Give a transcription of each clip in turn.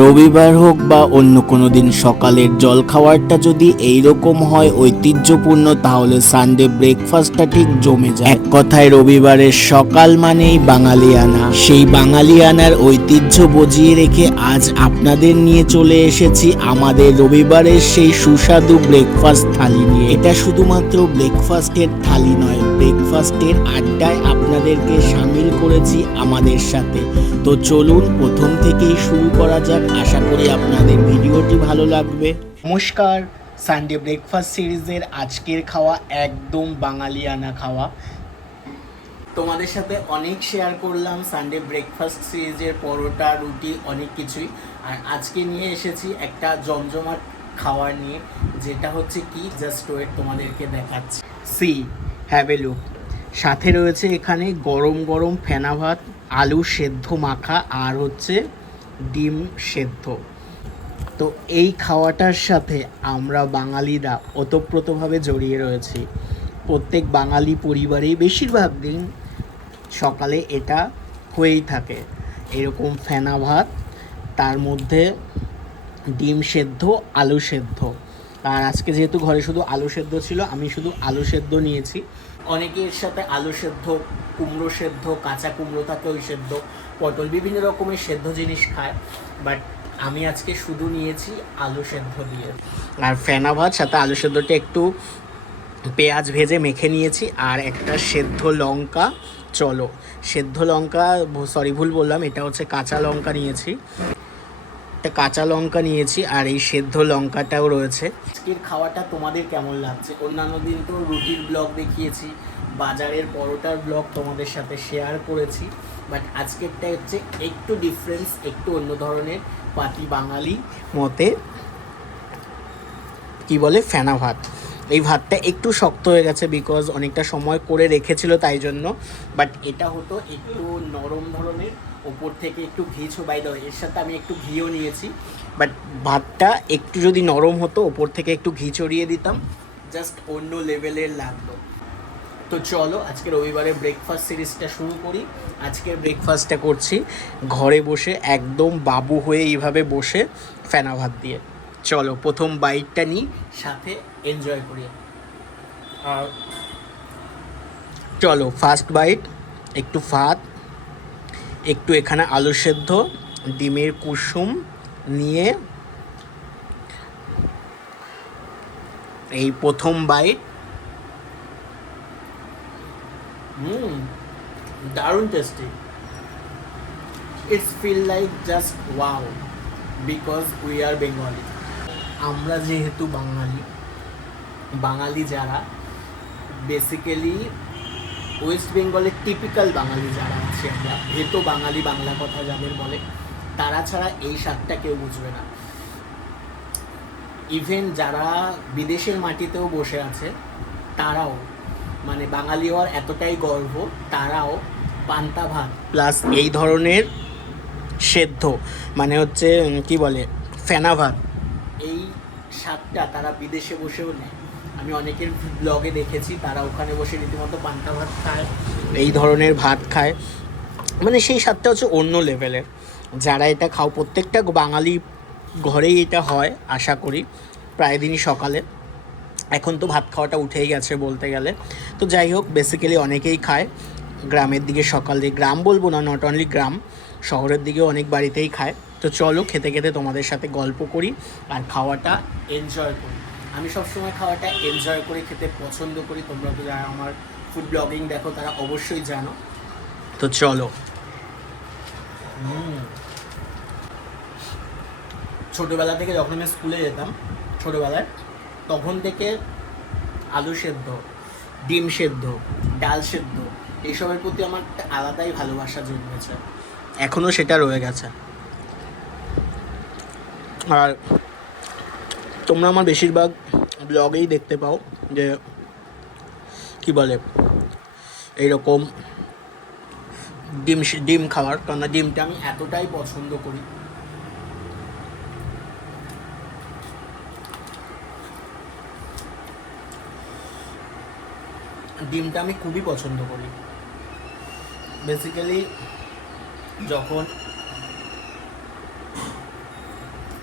রবিবার হোক বা অন্য কোনো দিন সকালের জলখাবারটা যদি এইরকম হয় ঐতিহ্যপূর্ণ, তাহলে সানডে ব্রেকফাস্টটা ঠিক জমে যায়। এক কথায় রবিবারের সকাল মানেই বাঙালিয়ানা। সেই বাঙালিয়ানার ঐতিহ্য বজিয়ে রেখে আজ আপনাদের নিয়ে চলে এসেছি আমাদের রবিবারের সেই সুস্বাদু ব্রেকফাস্ট থালি নিয়ে। এটা শুধুমাত্র ব্রেকফাস্টের থালি নয়, ব্রেকফাস্টের আড্ডায় আপনাদেরকে সামিল করেছি আমাদের সাথে। তো চলুন প্রথম থেকেই শুরু করা যাক। আশা করি আপনাদের ভিডিওটি ভালো লাগবে। নমস্কার, সানডে ব্রেকফাস্ট সিরিজের আজকের খাওয়া একদম বাঙালিয়ানা খাওয়া। তোমাদের সাথে অনেক শেয়ার করলাম সানডে ব্রেকফাস্ট সিরিজের পরোটা, রুটি, অনেক কিছুই। আর আজকে নিয়ে এসেছি একটা জমজমাট খাবার নিয়ে, যেটা হচ্ছে কি, জাস্ট ওয়েট, তোমাদেরকে দেখাচ্ছি। See have a look. সাথে রয়েছে এখানে গরম গরম ফেনা ভাত, আলু সেদ্ধ মাখা, আর হচ্ছে ডিম সেদ্ধ। তো এই খাওয়াটার সাথে আমরা বাঙালিরা ওতপ্রোতভাবে জড়িয়ে রয়েছি। প্রত্যেক বাঙালি পরিবারেই বেশিরভাগ দিন সকালে এটা হয়েই থাকে, এরকম ফেনা ভাত, তার মধ্যে ডিম সেদ্ধ, আলু সেদ্ধ। আর আজকে যেহেতু ঘরে শুধু আলু সেদ্ধ ছিল, আমি শুধু আলু সেদ্ধ নিয়েছি। অনেকে এর সাথে আলু সেদ্ধ, কুমড়ো সেদ্ধ, কাঁচা কুমড়ো থাকে ওই সেদ্ধ, পটল, বিভিন্ন রকমের সেদ্ধ জিনিস খায়, বাট আমি আজকে শুধু নিয়েছি আলু সেদ্ধ দিয়ে। আর ফেনা ভাত সাথে আলু সেদ্ধটা একটু পেঁয়াজ ভেজে মেখে নিয়েছি, আর একটা সেদ্ধ লঙ্কা। চলো, সেদ্ধ লঙ্কা, সরি ভুল বললাম, এটা হচ্ছে কাঁচা লঙ্কা নিয়েছি। একটা কাঁচা লঙ্কা নিয়েছি, আর এই সেদ্ধ লঙ্কাটাও রয়েছে। আজকের খাওয়াটা তোমাদের কেমন লাগছে? অন্যান্য দিন তো রুটির ব্লগ দেখিয়েছি, বাজারের পরোটার ব্লগ তোমাদের সাথে শেয়ার করেছি, বাট আজকেরটা হচ্ছে একটু ডিফারেন্স, একটু অন্য ধরনের। পাতি বাঙালি মতে কি বলে, ফেনা ভাত। এই ভাতটা একটু শক্ত হয়ে গেছে বিকজ অনেকটা সময় করে রেখেছিল, তাই জন্য। বাট এটা হতো একটু নরম ধরনের, ওপর থেকে একটু ঘি ছোবাই দেওয়া, এর সাথে আমি একটু ঘিও নিয়েছি। বাট ভাতটা একটু যদি নরম হতো, ওপর থেকে একটু ঘি ছড়িয়ে দিতাম, জাস্ট অন্য লেভেলের লাগতো। তো চলো আজকে রবিবারে ব্রেকফাস্ট সিরিজটা শুরু করি। আজকের ব্রেকফাস্টটা করছি ঘরে বসে, একদম বাবু হয়ে এইভাবে বসে ফেনা ভাত দিয়ে। চলো প্রথম বাইটটা নিই, সাথে এনজয় করি। আর চলো ফার্স্ট বাইট, একটু ভাত, একটু এখানে আলু সেদ্ধ, ডিমের কুসুম নিয়ে এই প্রথম বাইট। দারুণ tasty. It's feel like just wow, because we are Bengali. আমরা যেহেতু বাঙালি যারা বেসিক্যালি ওয়েস্ট বেঙ্গলের টিপিক্যাল বাঙালি যারা আছে, আমরা ভেতো বাঙালি, বাংলা কথা যাদের বলে, তারা ছাড়া এই স্বাদটা কেউ বুঝবে না। ইভেন যারা বিদেশের মাটিতেও বসে আছে, তারাও, মানে বাঙালি হওয়ার এতটাই গর্ব, তারাও পান্তা ভাত প্লাস এই ধরনের সেদ্ধ, মানে হচ্ছে কি বলে, ফেনা ভাত, এই স্বাদটা তারা বিদেশে বসেও নেয়। আমি অনেকের ব্লগে দেখেছি, তারা ওখানে বসে রীতিমতো পান্তা ভাত খায়, এই ধরনের ভাত খায়, মানে সেই স্বাদটা হচ্ছে অন্য লেভেলের। যারা এটা খাও, প্রত্যেকটা বাঙালি ঘরেই এটা হয় আশা করি, প্রায় দিনই সকালে। এখন তো ভাত খাওয়াটা উঠেই গেছে বলতে গেলে। তো যাই হোক, বেসিক্যালি অনেকেই খায় গ্রামের দিকে সকালে, গ্রাম বলবো না, নট অনলি গ্রাম, শহরের দিকেও অনেক বাড়িতেই খায়। তো চলো খেতে খেতে তোমাদের সাথে গল্প করি আর খাওয়াটা এনজয় করি। আমি সবসময় খাওয়াটা এনজয় করে খেতে পছন্দ করি, তোমরা তো যারা আমার ফুড ব্লগিং দেখো তারা অবশ্যই জানো। তো চলো। ছোটোবেলা থেকে যখন আমি স্কুলে যেতাম, ছোটোবেলায়, তখন থেকে আলু সেদ্ধ, ডিম সেদ্ধ, ডাল সেদ্ধ, এইসবের প্রতি আমার একটা আলাদাই ভালোবাসা জন্মেছে, এখনও সেটা রয়ে গেছে। আর তোমরা আমার বেশিরভাগ ব্লগেই দেখতে পাও যে কি বলে, এইরকম ডিম খাওয়ার, কারণ ডিমটা আমি এতটাই পছন্দ করি। ডিমটা আমি খুবই পছন্দ করি। বেসিক্যালি যখন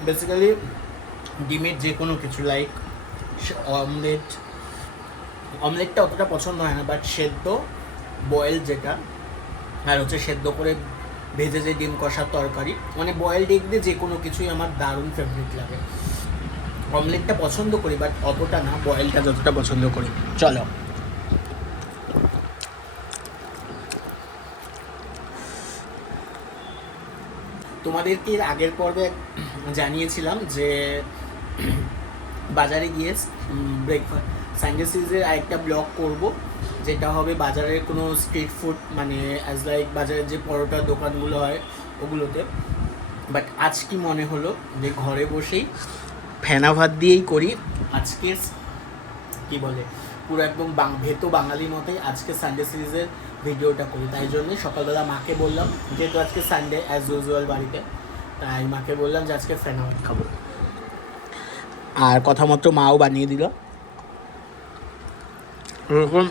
বেসিক্যালি ডিমের যে কোনো কিছু লাইক অমলেটটা অতটা পছন্দ হয় না, বাট সেদ্ধ বয়েল যেটা, আর হচ্ছে সেদ্ধ করে ভেজে যে ডিম কষার তরকারি, মানে বয়েলড এগ দিয়ে যে কোনো কিছুই আমার দারুণ ফেভারিট লাগে। অমলেটটা পছন্দ করি বাট অতটা না, বয়েলটা যতটা পছন্দ করি। চলো, তোমাদেরকে এর আগের পর্বে জানিয়েছিলাম যে বাজারে গিয়ে ব্রেকফাস্ট সানডে সিরিজের আরেকটা ব্লগ করব, যেটা হবে বাজারের কোনো স্ট্রিট ফুড, মানে অ্যাজ লাইক বাজারের যে পরোটার দোকানগুলো হয় ওগুলোতে। বাট আজ কি মনে হলো যে ঘরে বসেই ফেনা ভাত দিয়েই করি আজকে, কি বলে পুরো একদম ভেতো বাঙালি মতোই আজকে সানডে সিরিজের ভিডিওটা করি। তাই জন্যই সকালবেলা মাকে বললাম, যেহেতু আজকে সানডে অ্যাজ ইউজুয়াল বাড়িতে, তাই মাকে বললাম যে আজকে ফেনা ভাত খাবো, আর কথা মতো মাও বানিয়ে দিল। এরকম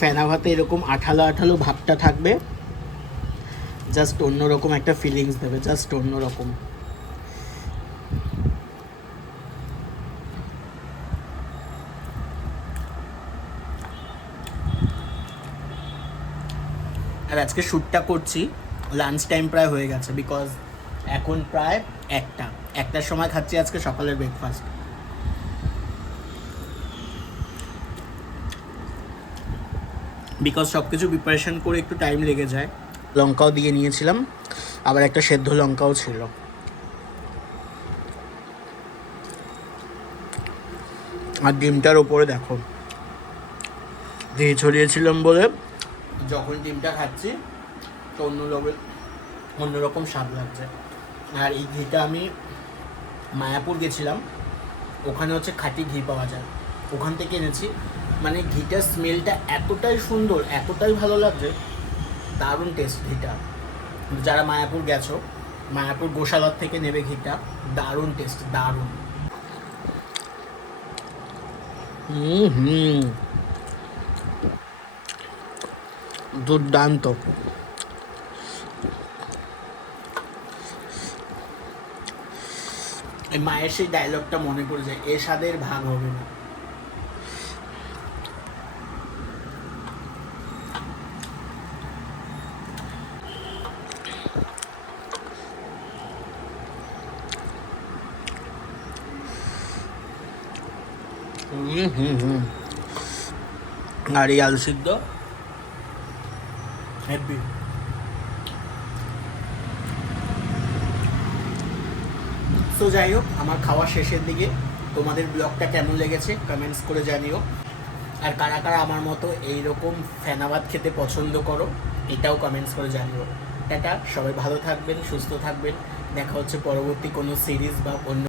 ফেনা ভাতে এরকম আঠালো আঠালো ভাবটা থাকবে, জাস্ট অন্যরকম একটা ফিলিংস দেবে, জাস্ট অন্যরকম। আর আজকে শ্যুটটা করছি লাঞ্চ টাইম প্রায় হয়ে গেছে, বিকজ এখন প্রায় একটার সময় খাচ্ছি আজকে সকালের ব্রেকফাস্ট। বিকজ সব কিছু প্রিপারেশন করে একটু টাইম লেগে যায়। লঙ্কাও দিয়ে নিয়েছিলাম, আবার একটা সেদ্ধ লঙ্কাও ছিল। আর ডিমটার ওপরে দেখো ঘি ছড়িয়েছিলাম বলে যখন ডিমটা খাচ্ছি তো অন্যরকম স্বাদ লাগছে। আর এই ঘিটা আমি মায়াপুর গেছিলাম, ওখানে হচ্ছে খাঁটি ঘি পাওয়া যায়, ওখান থেকে এনেছি। মানে ঘিটার স্মেলটা এতটাই সুন্দর, এতটাই ভালো লাগছে, দারুণ টেস্ট ঘিটা। যারা মায়াপুর গেছো, মায়াপুর গোশালার থেকে নেবে ঘিটা, দারুণ টেস্ট, দারুণ। দুর্দান্ত। এই মায়ের সেই ডায়লগটা মনে পড়ে যায়, এ স্বাদের ভাগ হবে না। আর এই আলু সিদ্ধ হ্যাপি। তো যাই হোক, আমার খাওয়া শেষের দিকে, তোমাদের ব্লগটা কেমন লেগেছে কমেন্টস করে জানিও। আর কারা কারা আমার মতো এইরকম ফেনাবাদ খেতে পছন্দ করো এটাও কমেন্টস করে জানিও। টাটা, সবাই ভালো থাকবেন, সুস্থ থাকবেন, দেখা হচ্ছে পরবর্তী কোনো সিরিজ বা অন্য